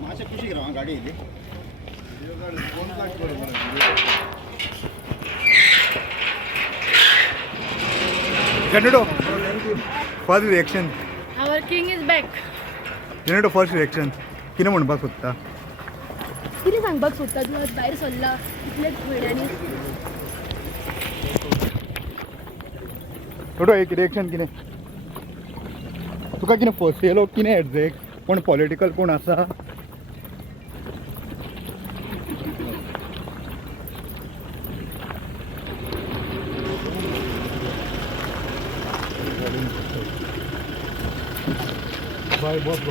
मासे खुशी राहा गाडी इथे Zenito, first reaction. Our king is back. Zenito, first reaction. किने म्हणपाक सोदता? कितें सांगपाक सोदता तूं आज भायर सरला इतलेच म्हयन्यांनी थोडो एक रिएक्शन किने तुका किने फर्स्ट येयलो किने एग्जॅक्ट कोण पॉलिटिकल कोण आसा बाय बस